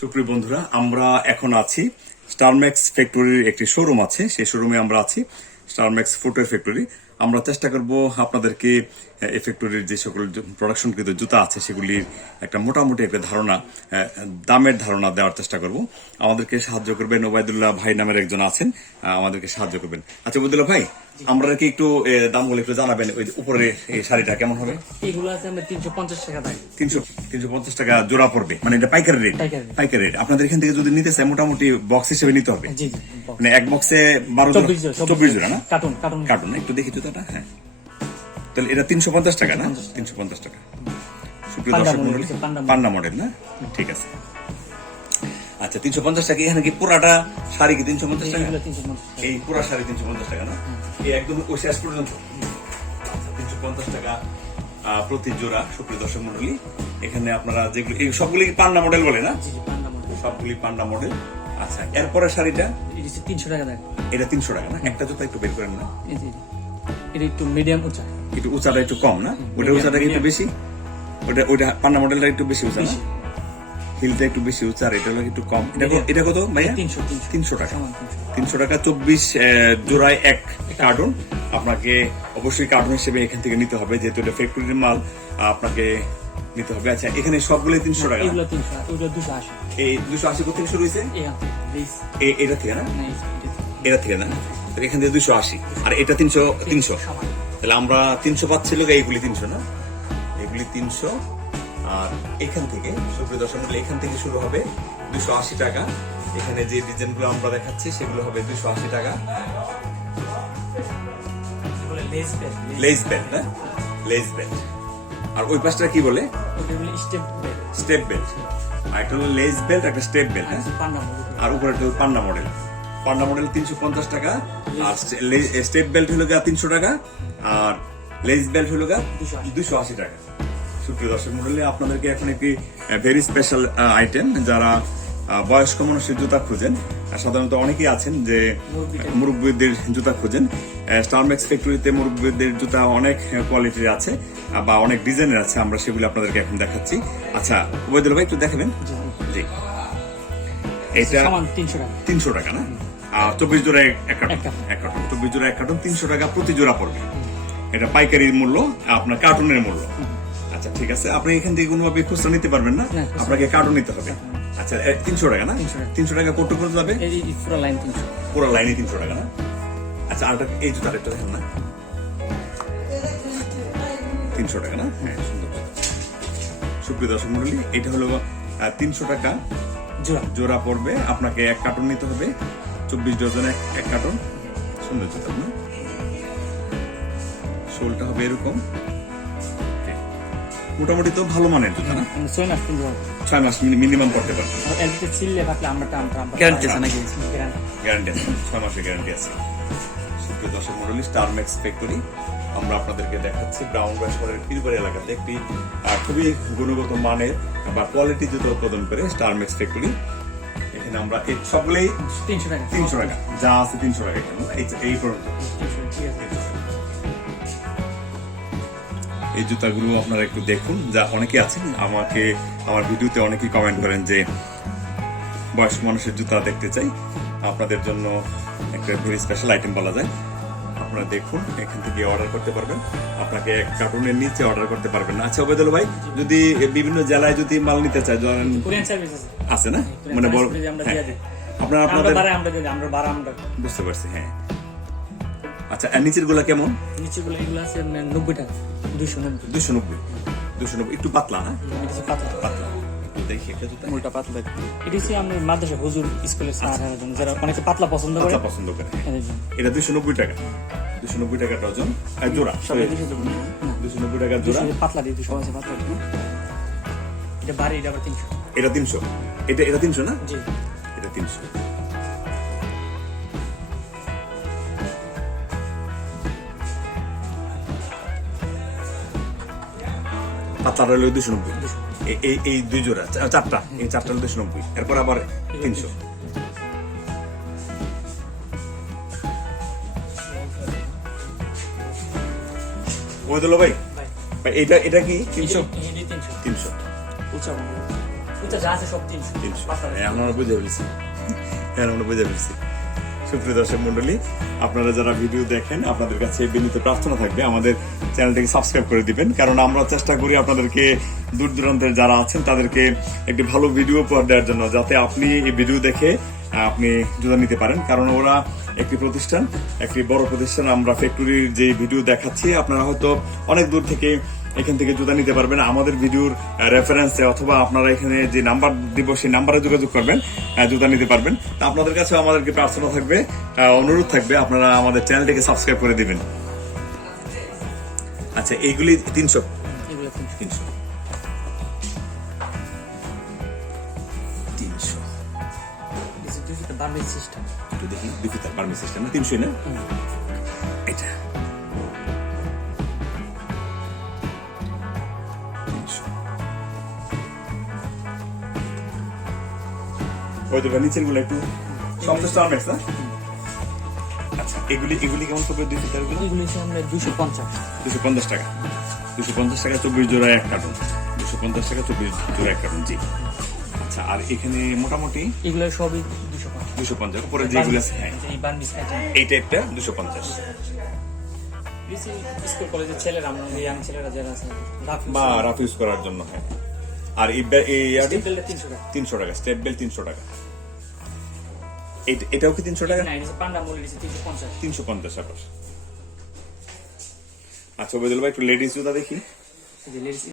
সুপ্রিয় বন্ধুরা, আমরা এখন আছি স্টারম্যাক্স ফ্যাক্টরির একটি শোরুম আছে, সেই শোরুমে আমরা আছি। স্টারম্যাক্স ফুটওয়্যার ফ্যাক্টরি। আমরা চেষ্টা করব আপনাদেরকে এই ফ্যাক্টরির যে সকল প্রোডাকশনকৃত জুতা আছে সেগুলির একটা মোটামুটি একটা ধারণা, দামের ধারণা দেওয়ার চেষ্টা করব। আমাদেরকে সাহায্য করবেন ওবায়দুল্লাহ ভাই নামের একজন আছেন, আমাদেরকে সাহায্য করবেন। আচ্ছা ওবায়দুল্লাহ ভাই, আমরা কি একটু দামগুলো একটু জানাবেন? ওই উপরে এই শাড়িটা কেমন হবে? এগুলো আছে আমরা 350 টাকা দাম। 350 টাকা জোড়া পড়বে, মানে এটা পাইকারি রেট। পাইকারি রেট আপনাদের এখান থেকে যদি নিতে চাই মোটামুটি বক্স হিসেবে নিতে হবে। জি জি, মানে এক বক্সে 24 জোড়া না? কার্টুন কার্টুন কার্টুন একটু দেখি জুতাটা। হ্যাঁ, তাহলে এটা 350 টাকা না? 350 টাকা। সুপ্রিয় দর্শক মণ্ডলী, পান্ডা মডেল না? ঠিক আছে। আচ্ছা, 350 টাকা। এখানে কি পুরাটা শাড়ি কি 350 টাকা? এই পুরা শাড়ি 350 টাকা না? এই একদম ওই শেষ পর্যন্ত 350 টাকা প্রতি জোড়া। সুপ্রিয় দর্শক মণ্ডলী, এখানে আপনারা যেগুলো এই সবগুলি পান্ডা মডেল বলে না? সবগুলি পান্ডা মডেল। আচ্ছা, এরপরে শাড়িটা 300 টাকা দাম। এটা 300 টাকা না? একটা জুতা একটু বের করেন না? এটা একটু মিডিয়াম উঁচা, একটু উঁচাটা একটু কম না? ওটা উঁচাটা একটু বেশি, ওইটা পান্ডা মডেলটা একটু বেশি উঁচা না? হিলটা একটু বেশি উঁচা, আর এটা হলো একটু কম। এটা কত ভাইয়া? 300 টাকা। 300 টাকা 24 জোড়ায় এক কার্টুন। আপনাকে অবশ্যই কার্টুন হিসেবে এখান থেকে নিতে হবে, যেহেতু এটা ফ্যাক্টরির মাল, আপনাকে নিতে হবে। আচ্ছা, এখানে সবগুলো 300 টাকা। এই 280 কোথা থেকে শুরু হয়েছে? এটা থেকে না? এটা থেকে না? এখান থেকে 280, আর এটা 300। তাহলে আমরা 300 পাচ্ছিল, এইগুলি 300 না? এগুলি 300। আর এখান থেকে সুপ্রিয় দর্শক মণ্ডলী, এখান থেকে শুরু হবে 280 টাকা। এখানে যে ডিজাইনগুলো আমরা দেখাচ্ছি সেগুলো হবে 280 টাকা। লেস বেল্ট না? Lace belt. আর ওই পাশটা কি বলে? Step belt. আর একটা হলো লেস বেল্ট, একটা স্টেপ বেল্ট। আর উপরে পান্ডা মডেল। পান্ডা মডেল 350 টাকা, আর স্টেপ বেল্ট হলো 300 টাকা, আর লেস বেল্ট হলো 280 টাকা। সুপ্রিয় দর্শক মণ্ডলী, আপনাদেরকে এখন একটি ভেরি স্পেশাল আইটেম, যারা বয়স্ক মানুষের জুতা খুঁজেন, সাধারণত অনেকেই আছেন যে মুরব্বীদের জুতা খুঁজেন। স্টারম্যাক্স ফ্যাক্টরিতে মুরব্বীদের জুতা অনেক কোয়ালিটির আছে বা অনেক ডিজাইনের আছে, আমরা সেগুলো আপনাদেরকে এখন দেখাচ্ছি। আচ্ছা ওবায়দুল্লাহ ভাই, একটু দেখাবেন? জি। এটা 300 টাকা না? আর 24 জোড়া এক কার্টুন। 24 জোড়া এক কার্টুন 300 টাকা প্রতি জোড়া পড়বে। এটা পাইকারির মূল্য, আপনার কার্টুনের মূল্য। আচ্ছা ঠিক আছে, আপনি এখান থেকে কোনোভাবে খুচরা নিতে পারবেন না, আপনাকে কার্টুন নিতে হবে। আচ্ছা, 300 টাকা না? 300 টাকা কত করে যাবে? পুরো লাইনে 300 টাকা না? আচ্ছা, আর এই জুতাটা একটা দেখেন না? 300 টাকা না? হ্যাঁ, সুন্দর। সুপ্রিয় দর্শক মণ্ডলী, এটা হলো 300 টাকা জোড়া পড়বে। আপনাকে এক কার্টুন নিতে হবে, 24 ডজন এক কার্টুন। সুন্দর জুতা না? শোলটা হবে এরকম, মোটামুটি তো ভালো মানের জুতা না? 6 মাস মিনিমাম করতে পারবেন। গ্যারান্টি আছে, 6 মাসের গ্যারান্টি আছে। সুপ্রিয় দর্শক মণ্ডলী, স্টারম্যাক্স ফ্যাক্টরি আমরা আপনাদেরকে দেখাচ্ছি ব্রাউনবাগ শহরের পীরবাড়ি এলাকাতে একটি খুবই গুণগত মানের বা কোয়ালিটি জুতো উৎপাদন করে স্টারম্যাক্স ফ্যাক্টরি। এখানে আমরা এই সবগুলোই 300 টাকা, যা আছে 300 টাকা এই পর্যন্ত। এই জুতাগুলো আপনারা একটু দেখুন, যা অনেকে আছেন আমাকে আমার ভিডিওতে অনেকেই কমেন্ট করেন যে বয়স্ক মানুষের জুতা দেখতে চাই। আপনাদের জন্য একটা ভেরি স্পেশাল আইটেম বলা যায়। আপনারা দেখুন, এখান থেকে অর্ডার করতে পারবেন। আপনাকে এক কার্টুনের নিচে অর্ডার করতে পারবেন না। আচ্ছা ওবায়দুল্লাহ ভাই, যদি বিভিন্ন জেলায় যদি মাল নিতে চাই, আছে না? মানে আপনাদের বুঝতে পারছি। হ্যাঁ, আচ্ছা, নিচের গুলা কেমন? নিচের গুলো এগুলো আছে 90 টাকা। 290 একটু পাতলা না? পাতলা। দেখি এটা জুতা মোটা পাতলা। এটা হচ্ছে আমরা মাদ্রাসা হুজুর স্কুলের স্যারদের জন্য, যারা অনেকে পাতলা পছন্দ করে। এটা 290 টাকা। 290 টাকা ডজন, জোড়া 290 টাকা জোড়া। পাতলা দিয়ে 200 আছে পাতলা। এটা ভারী, এটা আবার 300। এটা 300। এটা 300 না? জি, এটা 300। পাতলাটা হলো 290। এই 2 জোড়া, 4টা, এই 4টা হলো 290। এরপর আবার 300। ওবায়দুল্লাহ ভাই, এটা কি 300? 300। জুতা যা আছে সব 300 আমরা বুঝে ফেলছি আমরা বুঝে ফেলছি। সুপ্রিয় দর্শক মন্ডলী, আপনারা যারা ভিডিও দেখেন আপনাদের কাছে বিনীত প্রার্থনা থাকবে আমাদের চ্যানেলটাকে সাবস্ক্রাইব করে দিবেন, কারণ আমরা চেষ্টা করি আপনাদেরকে দূর দূরান্তের যারা আছেন তাদেরকে একটি ভালো ভিডিও উপহার দেওয়ার জন্য, যাতে আপনি এই ভিডিও দেখে আপনি জুতা নিতে পারেন। কারণ ওরা একটি প্রতিষ্ঠান, একটি বড় প্রতিষ্ঠান। আমরা ফ্যাক্টরির যে ভিডিও দেখাচ্ছি আপনারা হয়তো অনেক দূর থেকে এখান থেকে জুতা নিতে পারবেন আমাদের ভিডিওর রেফারেন্সে, অথবা আপনারা এখানে যে নাম্বার দিব সেই নাম্বারে যোগাযোগ করবেন, জুতা নিতে পারবেন। তা আপনাদের কাছে আমাদেরকে প্রার্থনা থাকবে, অনুরোধ থাকবে আপনারা আমাদের চ্যানেলটিকে সাবস্ক্রাইব করে দিবেন। আচ্ছা, এইগুলি 300 300 বার্মিজ সিস্টেম। একটু দেখি দুফিতার বার্মিজ সিস্টেম না 300 না এটা ওই তো নিচের গুলো একটু সফট স্টারম্যাক্স না। আচ্ছা, এগুলি কেমন পড়বে দুফিতার গুলো? এগুলি সামনে 250 টাকা 250 টাকা 24 জোড়া এক কার্টন, 250 টাকা 24 জোড়া এক কার্টন। জি আচ্ছা, আর এখানে মোটামুটি এগুলো সবই 250 উপরে যেগুলো আছে, হ্যাঁ এই বার্মিজ আইটেম এই টাইপটা 250। স্কুল কলেজের ছেলেরা, আমরা ইয়াং ছেলেরা যারা আছে বা রাফ ইউজ করার জন্য, হ্যাঁ। আর এই স্টেপ বেল্ট 300 টাকা 300 টাকা, স্টেপ বেল্ট 300 টাকা। এটাও কি 300 টাকা? না, এটা পান্ডা মূল্য দিছে 350 টাকা। আচ্ছা ওবেদুল ভাই, একটু লেডিস জুতা দেখি।350